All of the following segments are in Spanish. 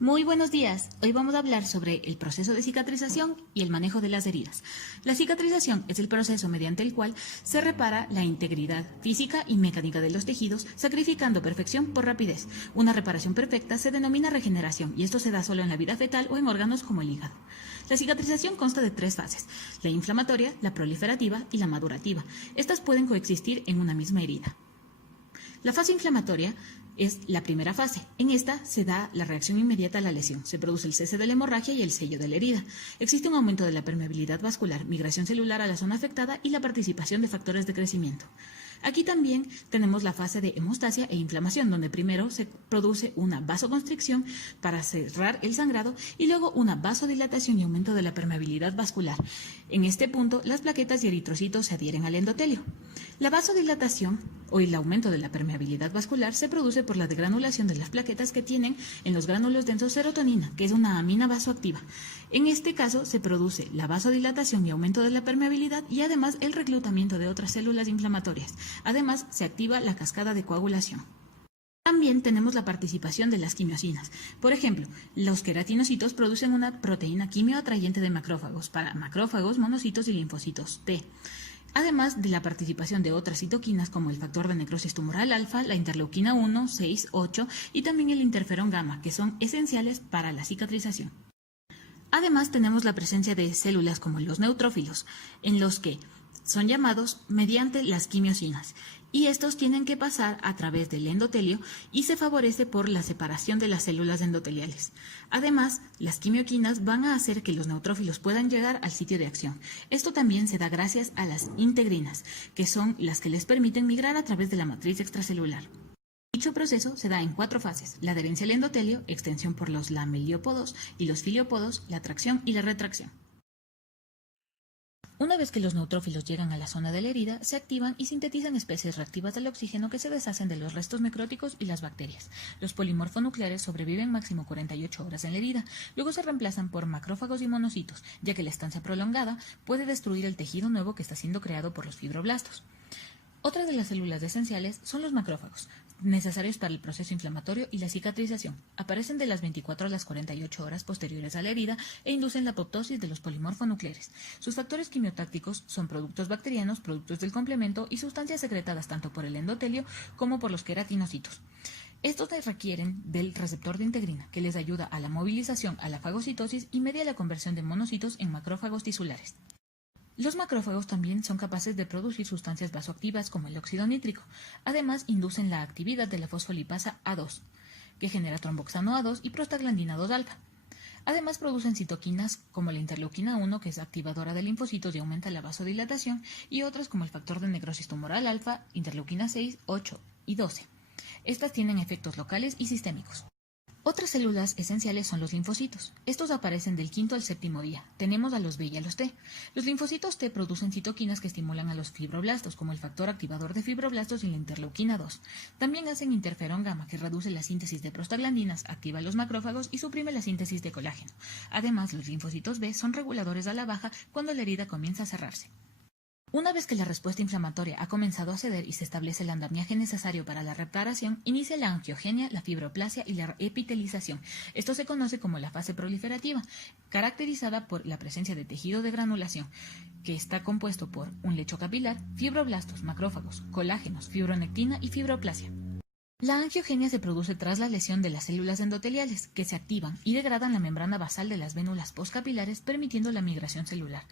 Muy buenos días. Hoy vamos a hablar sobre el proceso de cicatrización y el manejo de las heridas. La cicatrización es el proceso mediante el cual se repara la integridad física y mecánica de los tejidos, sacrificando perfección por rapidez. Una reparación perfecta se denomina regeneración y esto se da solo en la vida fetal o en órganos como el hígado. La cicatrización consta de tres fases: la inflamatoria, la proliferativa y la madurativa. Estas pueden coexistir en una misma herida. La fase inflamatoria es la primera fase. En esta se da la reacción inmediata a la lesión. Se produce el cese de la hemorragia y el sello de la herida. Existe un aumento de la permeabilidad vascular, migración celular a la zona afectada y la participación de factores de crecimiento. Aquí también tenemos la fase de hemostasia e inflamación, donde primero se produce una vasoconstricción para cerrar el sangrado y luego una vasodilatación y aumento de la permeabilidad vascular. En este punto, las plaquetas y eritrocitos se adhieren al endotelio. La vasodilatación o el aumento de la permeabilidad vascular se produce por la degranulación de las plaquetas que tienen en los gránulos densos serotonina, que es una amina vasoactiva. En este caso se produce la vasodilatación y aumento de la permeabilidad y además el reclutamiento de otras células inflamatorias. Además, se activa la cascada de coagulación. También tenemos la participación de las quimiosinas. Por ejemplo, los queratinocitos producen una proteína quimioatrayente de macrófagos para macrófagos, monocitos y linfocitos T. Además de la participación de otras citoquinas como el factor de necrosis tumoral alfa, la interleuquina 1, 6, 8 y también el interferón gamma, que son esenciales para la cicatrización. Además tenemos la presencia de células como los neutrófilos, en los que son llamados mediante las quimiosinas, y estos tienen que pasar a través del endotelio y se favorece por la separación de las células endoteliales. Además, las quimioquinas van a hacer que los neutrófilos puedan llegar al sitio de acción. Esto también se da gracias a las integrinas, que son las que les permiten migrar a través de la matriz extracelular. Dicho proceso se da en 4 fases: la adherencia al endotelio, extensión por los lameliópodos y los filiópodos, la tracción y la retracción. Una vez que los neutrófilos llegan a la zona de la herida, se activan y sintetizan especies reactivas del oxígeno que se deshacen de los restos necróticos y las bacterias. Los polimorfonucleares sobreviven máximo 48 horas en la herida, luego se reemplazan por macrófagos y monocitos, ya que la estancia prolongada puede destruir el tejido nuevo que está siendo creado por los fibroblastos. Otra de las células esenciales son los macrófagos, necesarios para el proceso inflamatorio y la cicatrización. Aparecen de las 24 a las 48 horas posteriores a la herida e inducen la apoptosis de los polimorfonucleares. Sus factores quimiotácticos son productos bacterianos, productos del complemento y sustancias secretadas tanto por el endotelio como por los queratinocitos. Estos requieren del receptor de integrina, que les ayuda a la movilización a la fagocitosis y media la conversión de monocitos en macrófagos tisulares. Los macrófagos también son capaces de producir sustancias vasoactivas como el óxido nítrico. Además, inducen la actividad de la fosfolipasa A2, que genera tromboxano A2 y prostaglandina 2 alfa. Además, producen citoquinas como la interleuquina 1, que es activadora de linfocitos y aumenta la vasodilatación, y otras como el factor de necrosis tumoral alfa, interleuquina 6, 8 y 12. Estas tienen efectos locales y sistémicos. Otras células esenciales son los linfocitos. Estos aparecen del 5º al 7º día. Tenemos a los B y a los T. Los linfocitos T producen citoquinas que estimulan a los fibroblastos, como el factor activador de fibroblastos y la interleuquina 2. También hacen interferón gamma, que reduce la síntesis de prostaglandinas, activa los macrófagos y suprime la síntesis de colágeno. Además, los linfocitos B son reguladores a la baja cuando la herida comienza a cerrarse. Una vez que la respuesta inflamatoria ha comenzado a ceder y se establece el andamiaje necesario para la reparación, inicia la angiogenia, la fibroplasia y la epitelización. Esto se conoce como la fase proliferativa, caracterizada por la presencia de tejido de granulación, que está compuesto por un lecho capilar, fibroblastos, macrófagos, colágenos, fibronectina y fibroplasia. La angiogenia se produce tras la lesión de las células endoteliales, que se activan y degradan la membrana basal de las vénulas postcapilares, permitiendo la migración celular.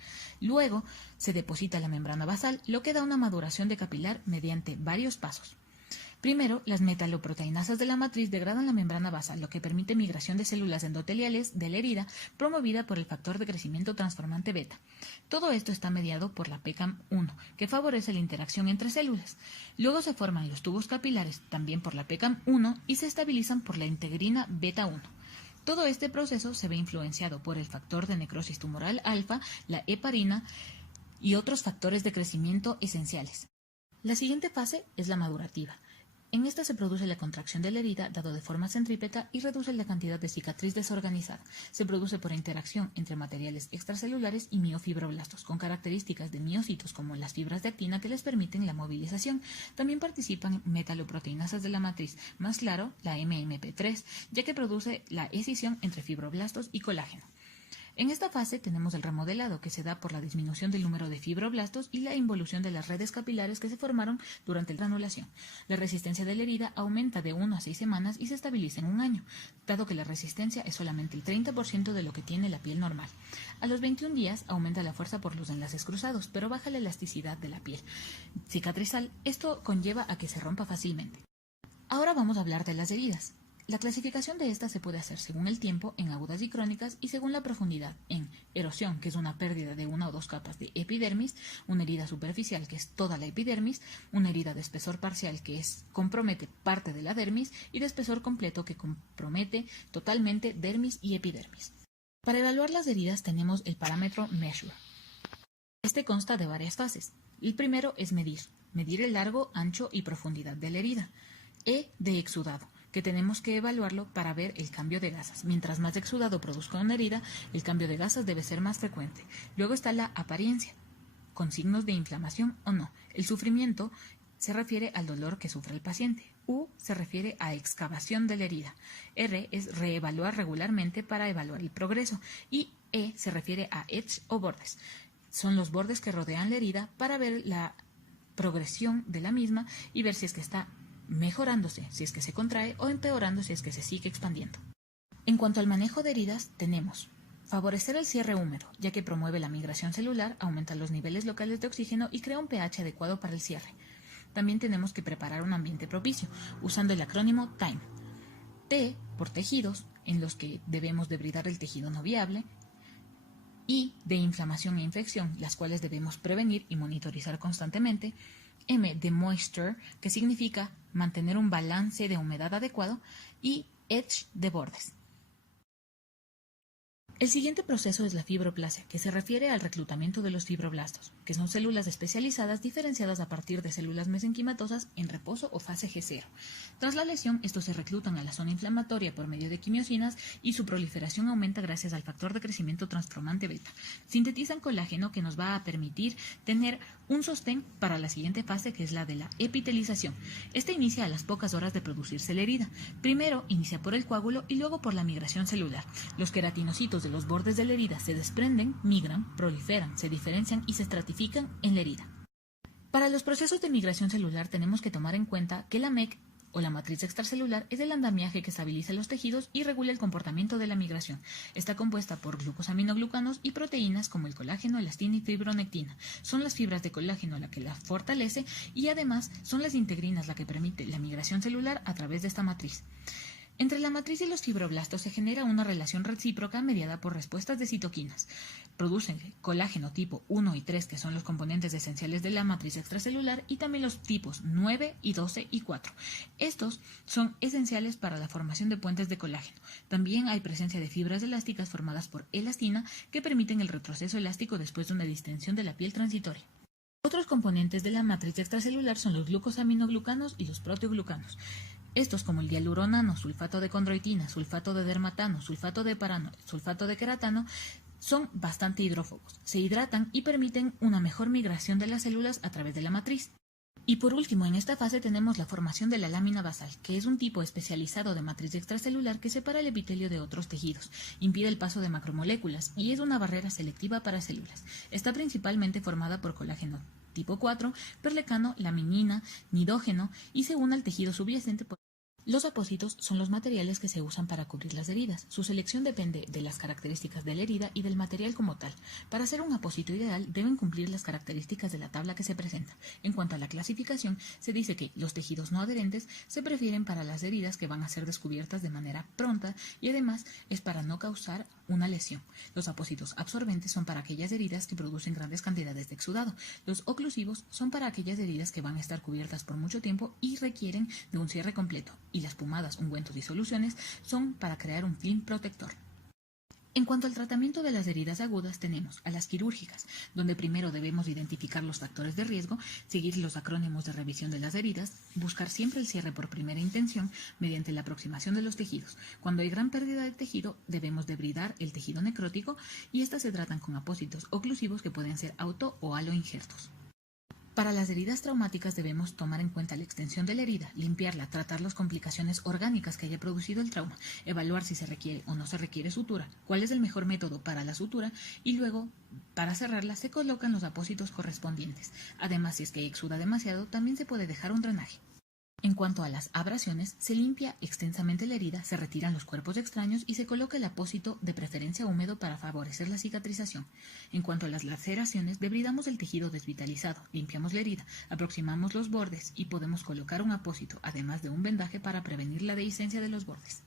Luego se deposita la membrana basal, lo que da una maduración de capilar mediante varios pasos. Primero, las metaloproteinasas de la matriz degradan la membrana basal, lo que permite migración de células endoteliales de la herida, promovida por el factor de crecimiento transformante beta. Todo esto está mediado por la PCAM1, que favorece la interacción entre células. Luego se forman los tubos capilares, también por la PCAM1, y se estabilizan por la integrina beta 1. Todo este proceso se ve influenciado por el factor de necrosis tumoral alfa, la heparina y otros factores de crecimiento esenciales. La siguiente fase es la madurativa, En esta se produce la contracción de la herida dado de forma centrípeta y reduce la cantidad de cicatriz desorganizada. Se produce por interacción entre materiales extracelulares y miofibroblastos, con características de miocitos como las fibras de actina que les permiten la movilización. También participan metaloproteinasas de la matriz, más claro, la MMP3, ya que produce la escisión entre fibroblastos y colágeno. En esta fase tenemos el remodelado, que se da por la disminución del número de fibroblastos y la involución de las redes capilares que se formaron durante la granulación. La resistencia de la herida aumenta de 1 a 6 semanas y se estabiliza en un año, dado que la resistencia es solamente el 30% de lo que tiene la piel normal. A los 21 días aumenta la fuerza por los enlaces cruzados, pero baja la elasticidad de la piel cicatrizal. Esto conlleva a que se rompa fácilmente. Ahora vamos a hablar de las heridas. La clasificación de estas se puede hacer según el tiempo, en agudas y crónicas, y según la profundidad, en erosión, que es una pérdida de 1 o 2 capas de epidermis, una herida superficial, que es toda la epidermis, una herida de espesor parcial, que compromete parte de la dermis, y de espesor completo, que compromete totalmente dermis y epidermis. Para evaluar las heridas tenemos el parámetro Measure. Este consta de varias fases. El primero es medir el largo, ancho y profundidad de la herida. De exudado, que tenemos que evaluarlo para ver el cambio de gasas. Mientras más exudado produzca una herida, el cambio de gasas debe ser más frecuente. Luego está la apariencia, con signos de inflamación o no. El sufrimiento se refiere al dolor que sufre el paciente. U se refiere a excavación de la herida. R es reevaluar regularmente para evaluar el progreso. Y E se refiere a edge o bordes. Son los bordes que rodean la herida para ver la progresión de la misma y ver si es que está mejorándose si es que se contrae o empeorando si es que se sigue expandiendo. En cuanto al manejo de heridas, tenemos favorecer el cierre húmedo, ya que promueve la migración celular, aumenta los niveles locales de oxígeno y crea un pH adecuado para el cierre. También tenemos que preparar un ambiente propicio, usando el acrónimo TIME. T por tejidos, en los que debemos debridar el tejido no viable, I de inflamación e infección, las cuales debemos prevenir y monitorizar constantemente, M de moisture, que significa mantener un balance de humedad adecuado, y edge de bordes. El siguiente proceso es la fibroplasia, que se refiere al reclutamiento de los fibroblastos, que son células especializadas diferenciadas a partir de células mesenquimatosas en reposo o fase G0. Tras la lesión, estos se reclutan a la zona inflamatoria por medio de quimiosinas y su proliferación aumenta gracias al factor de crecimiento transformante beta. Sintetizan colágeno que nos va a permitir tener un sostén para la siguiente fase, que es la de la epitelización. Esta inicia a las pocas horas de producirse la herida. Primero inicia por el coágulo y luego por la migración celular. Los queratinocitos de los bordes de la herida se desprenden, migran, proliferan, se diferencian y se estratifican en la herida. Para los procesos de migración celular tenemos que tomar en cuenta que la MEC o la matriz extracelular es el andamiaje que estabiliza los tejidos y regula el comportamiento de la migración. Está compuesta por glucosaminoglucanos y proteínas como el colágeno, elastina y fibronectina. Son las fibras de colágeno la que la fortalece y además son las integrinas la que permite la migración celular a través de esta matriz. Entre la matriz y los fibroblastos se genera una relación recíproca mediada por respuestas de citoquinas. Producen colágeno tipo 1 y 3, que son los componentes esenciales de la matriz extracelular, y también los tipos 9 y 12 y 4. Estos son esenciales para la formación de puentes de colágeno. También hay presencia de fibras elásticas formadas por elastina que permiten el retroceso elástico después de una distensión de la piel transitoria. Otros componentes de la matriz extracelular son los glucosaminoglucanos y los proteoglucanos. Estos, como el dialuronano, sulfato de condroitina, sulfato de dermatano, sulfato de parano, sulfato de queratano, son bastante hidrófobos. Se hidratan y permiten una mejor migración de las células a través de la matriz. Y por último, en esta fase tenemos la formación de la lámina basal, que es un tipo especializado de matriz extracelular que separa el epitelio de otros tejidos, impide el paso de macromoléculas y es una barrera selectiva para células. Está principalmente formada por colágeno tipo 4, perlecano, laminina, nidógeno y se une al tejido subyacente por... Los apósitos son los materiales que se usan para cubrir las heridas. Su selección depende de las características de la herida y del material como tal. Para hacer un apósito ideal deben cumplir las características de la tabla que se presenta. En cuanto a la clasificación, se dice que los tejidos no adherentes se prefieren para las heridas que van a ser descubiertas de manera pronta y además es para no causar una lesión. Los apósitos absorbentes son para aquellas heridas que producen grandes cantidades de exudado. Los oclusivos son para aquellas heridas que van a estar cubiertas por mucho tiempo y requieren de un cierre completo. Y las pomadas, ungüentos y soluciones son para crear un film protector. En cuanto al tratamiento de las heridas agudas, tenemos a las quirúrgicas, donde primero debemos identificar los factores de riesgo, seguir los acrónimos de revisión de las heridas, buscar siempre el cierre por primera intención mediante la aproximación de los tejidos. Cuando hay gran pérdida de tejido, debemos debridar el tejido necrótico y estas se tratan con apósitos oclusivos que pueden ser auto o aloinjertos. Para las heridas traumáticas debemos tomar en cuenta la extensión de la herida, limpiarla, tratar las complicaciones orgánicas que haya producido el trauma, evaluar si se requiere o no se requiere sutura, cuál es el mejor método para la sutura y luego, para cerrarla, se colocan los apósitos correspondientes. Además, si es que exuda demasiado, también se puede dejar un drenaje. En cuanto a las abrasiones, se limpia extensamente la herida, se retiran los cuerpos extraños y se coloca el apósito de preferencia húmedo para favorecer la cicatrización. En cuanto a las laceraciones, debridamos el tejido desvitalizado, limpiamos la herida, aproximamos los bordes y podemos colocar un apósito, además de un vendaje para prevenir la dehiscencia de los bordes.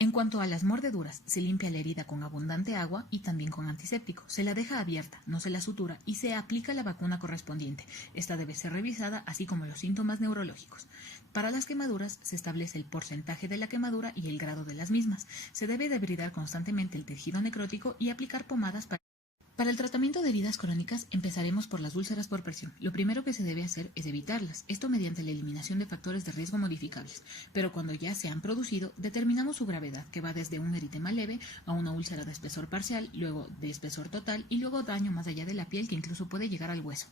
En cuanto a las mordeduras, se limpia la herida con abundante agua y también con antiséptico. Se la deja abierta, no se la sutura y se aplica la vacuna correspondiente. Esta debe ser revisada, así como los síntomas neurológicos. Para las quemaduras, se establece el porcentaje de la quemadura y el grado de las mismas. Se debe debridar constantemente el tejido necrótico y aplicar pomadas para el tratamiento de heridas crónicas empezaremos por las úlceras por presión. Lo primero que se debe hacer es evitarlas, esto mediante la eliminación de factores de riesgo modificables. Pero cuando ya se han producido, determinamos su gravedad, que va desde un eritema leve a una úlcera de espesor parcial, luego de espesor total y luego daño más allá de la piel que incluso puede llegar al hueso.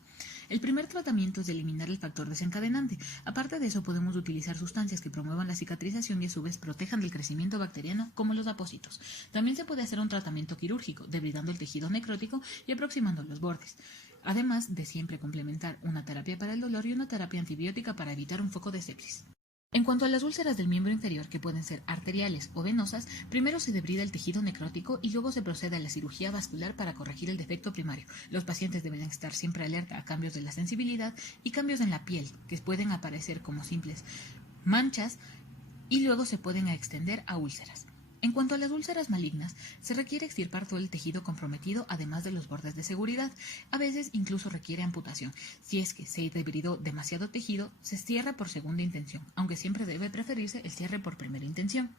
El primer tratamiento es de eliminar el factor desencadenante. Aparte de eso, podemos utilizar sustancias que promuevan la cicatrización y a su vez protejan del crecimiento bacteriano, como los apósitos. También se puede hacer un tratamiento quirúrgico, debridando el tejido necrótico y aproximando los bordes, además de siempre complementar una terapia para el dolor y una terapia antibiótica para evitar un foco de sepsis. En cuanto a las úlceras del miembro inferior, que pueden ser arteriales o venosas, primero se debrida el tejido necrótico y luego se procede a la cirugía vascular para corregir el defecto primario. Los pacientes deben estar siempre alerta a cambios de la sensibilidad y cambios en la piel, que pueden aparecer como simples manchas y luego se pueden extender a úlceras. En cuanto a las úlceras malignas, se requiere extirpar todo el tejido comprometido, además de los bordes de seguridad. A veces incluso requiere amputación. Si es que se debridó demasiado tejido, se cierra por segunda intención, aunque siempre debe preferirse el cierre por primera intención.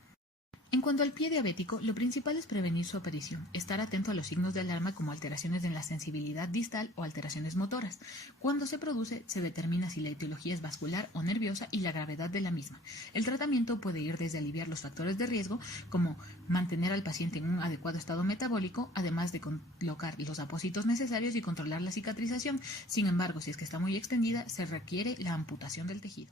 En cuanto al pie diabético, lo principal es prevenir su aparición, estar atento a los signos de alarma como alteraciones en la sensibilidad distal o alteraciones motoras. Cuando se produce, se determina si la etiología es vascular o nerviosa y la gravedad de la misma. El tratamiento puede ir desde aliviar los factores de riesgo, como mantener al paciente en un adecuado estado metabólico, además de colocar los apósitos necesarios y controlar la cicatrización. Sin embargo, si es que está muy extendida, se requiere la amputación del tejido.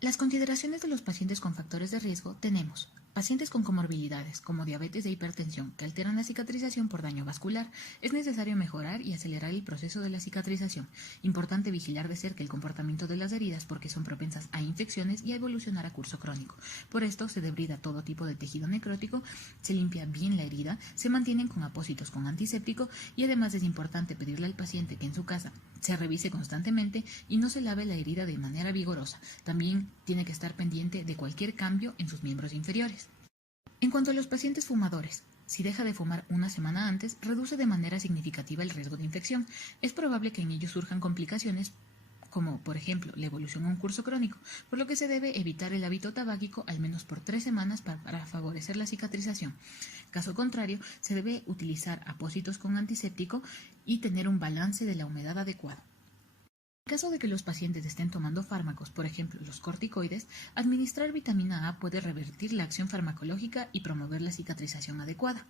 Las consideraciones de los pacientes con factores de riesgo tenemos pacientes con comorbilidades como diabetes e hipertensión que alteran la cicatrización por daño vascular. Es necesario mejorar y acelerar el proceso de la cicatrización. Importante vigilar de cerca el comportamiento de las heridas porque son propensas a infecciones y a evolucionar a curso crónico. Por esto se debrida todo tipo de tejido necrótico, se limpia bien la herida, se mantienen con apósitos con antiséptico y además es importante pedirle al paciente que en su casa se revise constantemente y no se lave la herida de manera vigorosa. También tiene que estar pendiente de cualquier cambio en sus miembros inferiores. En cuanto a los pacientes fumadores, si deja de fumar una semana antes, reduce de manera significativa el riesgo de infección. Es probable que en ello surjan complicaciones como, por ejemplo, la evolución a un curso crónico, por lo que se debe evitar el hábito tabáquico al menos por 3 semanas para favorecer la cicatrización. Caso contrario, se debe utilizar apósitos con antiséptico y tener un balance de la humedad adecuado. En caso de que los pacientes estén tomando fármacos, por ejemplo los corticoides, administrar vitamina A puede revertir la acción farmacológica y promover la cicatrización adecuada.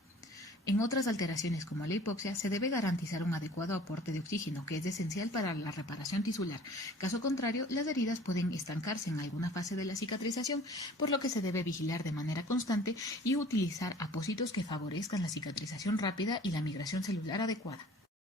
En otras alteraciones como la hipoxia, se debe garantizar un adecuado aporte de oxígeno, que es esencial para la reparación tisular. Caso contrario, las heridas pueden estancarse en alguna fase de la cicatrización, por lo que se debe vigilar de manera constante y utilizar apósitos que favorezcan la cicatrización rápida y la migración celular adecuada.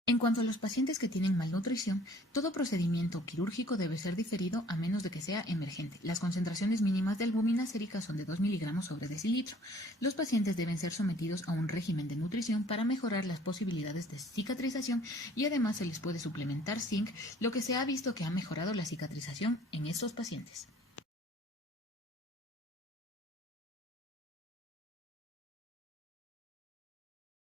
En cuanto a los pacientes que tienen malnutrición, todo procedimiento quirúrgico debe ser diferido a menos de que sea emergente. Las concentraciones mínimas de albúmina sérica son de 2 miligramos sobre decilitro. Los pacientes deben ser sometidos a un régimen de nutrición para mejorar las posibilidades de cicatrización y además se les puede suplementar zinc, lo que se ha visto que ha mejorado la cicatrización en estos pacientes.